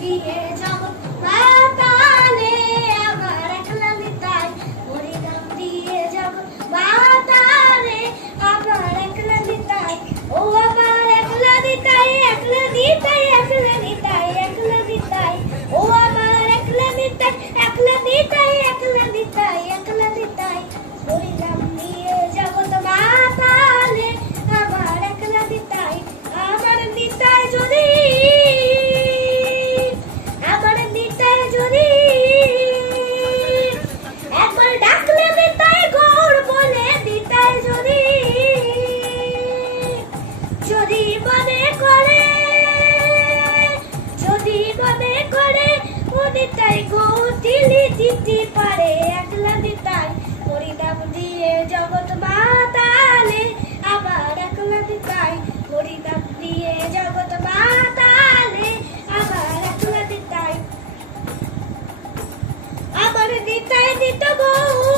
দিয়ে জগৎ মাতালে আমার একলা নিতাই হরিনাম দিয়ে জগৎ মাতালে আমার একলা নিতাই ও আমার একলা নিতাই একলা নিতাই একলা নিতাই একলা নিতাই ও আমার একলা নিতাই একলা নিতাই একলা নিতাই একলা নিতাই হরিনাম দিয়ে জগৎ মাতালে আমার একলা নিতাই আমার নিতাই যদি আমার নিতাই যদি একবার ডাকলে নিতাই গৌর বলে নিতাই যদি যদি মনে করে ও নিতাই গৌর দিলি দিতে পারে একলা নিতাই হরিনাম দিয়ে জগৎ মাতালে আবার একলা নিতাই হরিনাম দিয়ে জগৎ মাতালে আবার একলা নিতাই আমার নিতাই নিত গৌর